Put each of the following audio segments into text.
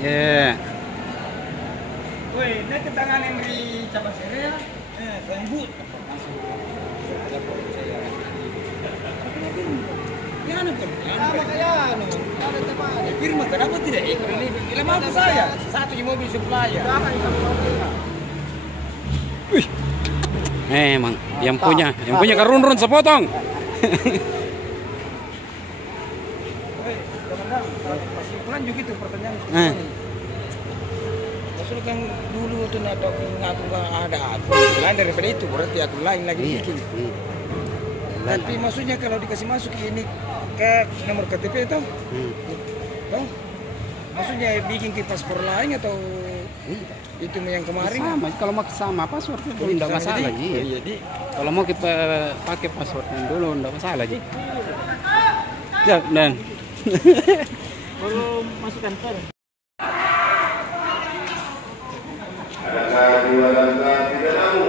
Ya. Woi, ini ketangan yang di cabang seria, sambut. Ya anu pun, ada teman. Firman kenapa tidak ikut ini? Bila mampu saya, satu di mobil supplier. Wih, emang yang punya karun-run sepotong. Kesimpulan juga itu pertanyaan. Maksudnya kan dulu tuh ngaku nggak ada aku. Lain daripada itu berarti aku lain lagi bikin. Tapi maksudnya kalau dikasih masuk ini ke nomor KTP itu, maksudnya bikin ke paspor lain atau itu yang kemarin? Sama, kalau mau sama password itu tidak masalah lagi. Jadi kalau mau kita pakai password yang dulu tidak masalah lagi. Ya, dan belum masuk kantor. Adakah jualan tidak tahu?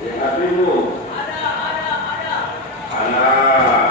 Yang hatimu? Anak.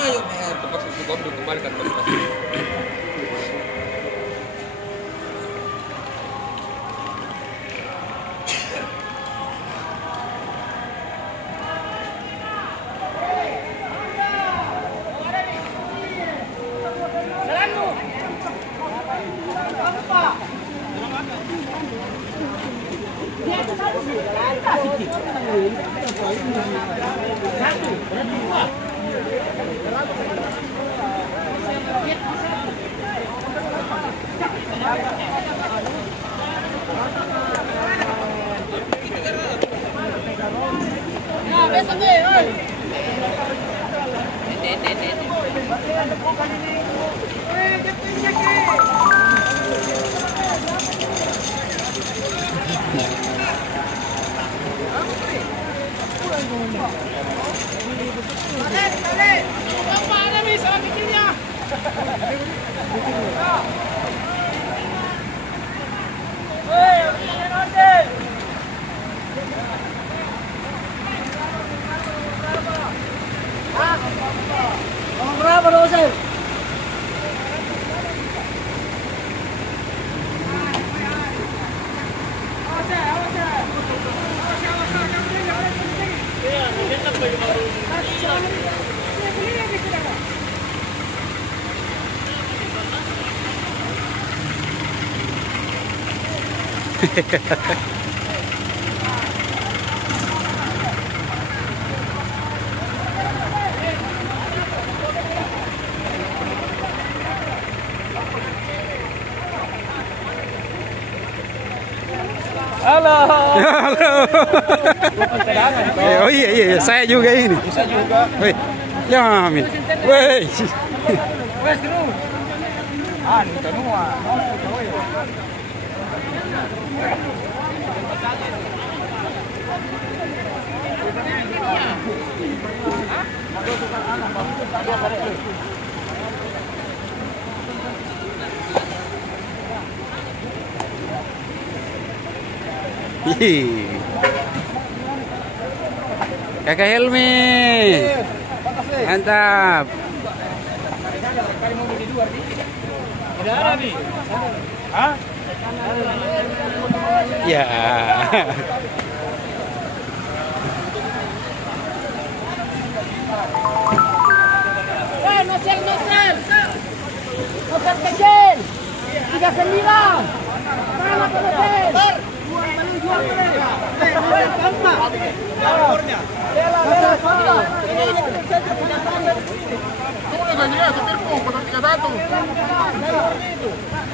Ayo, terpaksa kembalikan Berapa dosen? Halo. Halo. Oh iya, saya juga ini. Bisa juga. Woi, ya amin. Woi. Wes terus. Anu kanua. Kakak Helmi, mantap. Tidak ada nih. Hah? Ya. Nosel. Nosel kecil. 39. Mana nosel? Jual satu.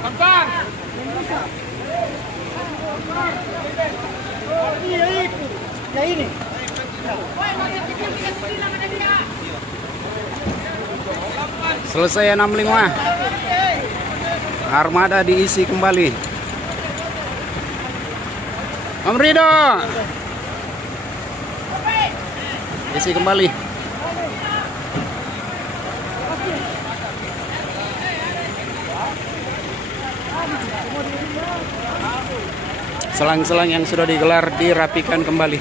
Kentang. Iya itu. Ya ini. Selesai 65. Armada diisi kembali. Om Rido. Isi kembali. Selang-selang yang sudah digelar dirapikan kembali.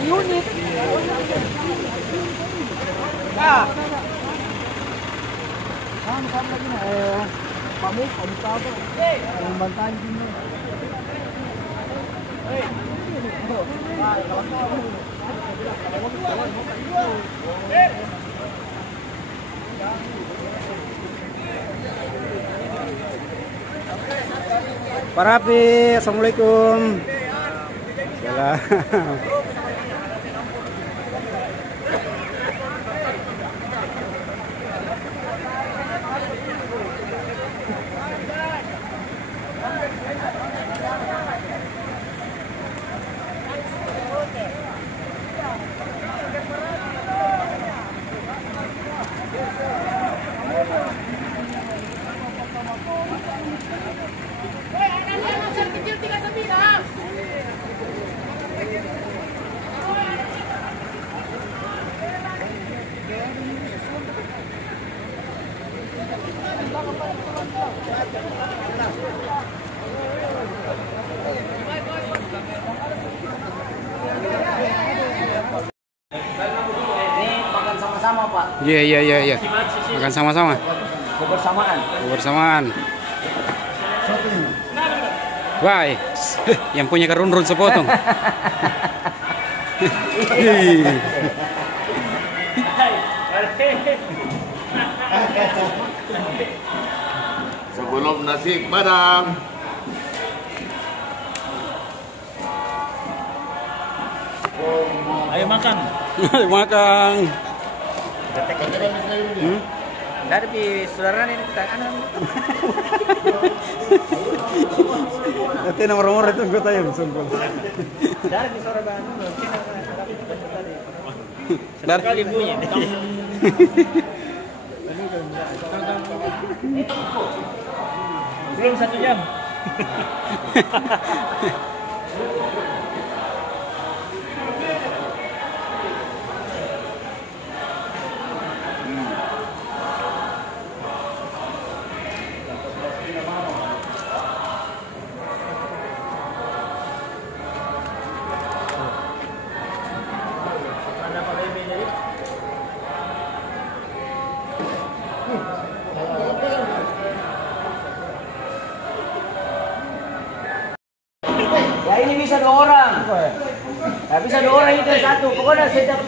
Unit. Nah. Sama lagi na pamuk pamukha ko. Ang bantayan din mo. Pak Rafi, assalamualaikum. Salam. Ini makan sama-sama, Pak. Iya. Makan sama-sama. Kebersamaan. Kebersamaan. Wah, yang punya kerunrun sepotong. Sebelum nasi padang. Ayo makan. Makan. Dari saudara ini kita kanan. Nanti nomor itu gue tanya sungguh. Dari saudara Bandung. Dari kali bunyi. Belum 1 jam. Ya ini bisa 2 orang. Ya bisa 2 orang itu satu. Pokoknya setiap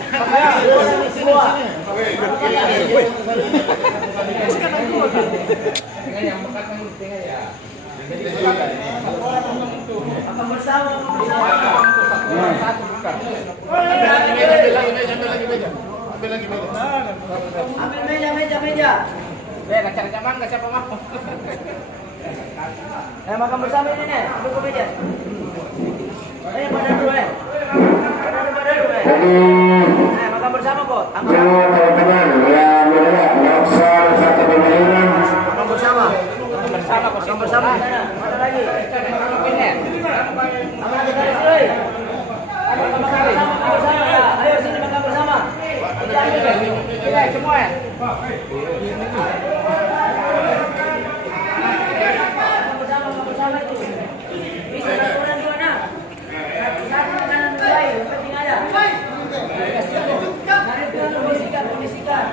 semua. Makan bersama. Ambil meja. Kaca-kaca mangga siapa mau? Makan bersama ini nih. Ambil ke meja. Pada dulu Pada dulu makan bersama kok. Teman-teman yang mulia, Noksal satu pemain. Makan bersama. Makan bersama. Mana lagi? Mana kita dulu? Makan bersama. Ayo sini makan bersama. Kita semua ya. Makan bersama itu. Bisa laporan di mana? Satu kanan dua yang penting ada. Mari kita kondisikan.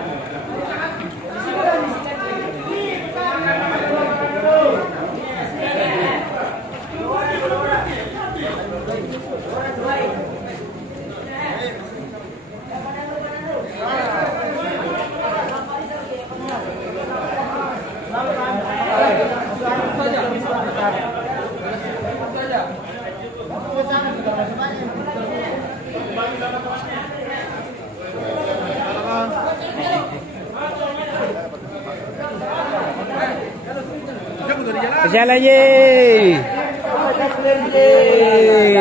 Pajala ye.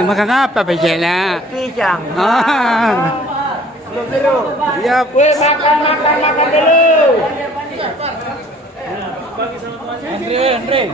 Makan apa pajala? Pisang. Ah. Siap. Andre.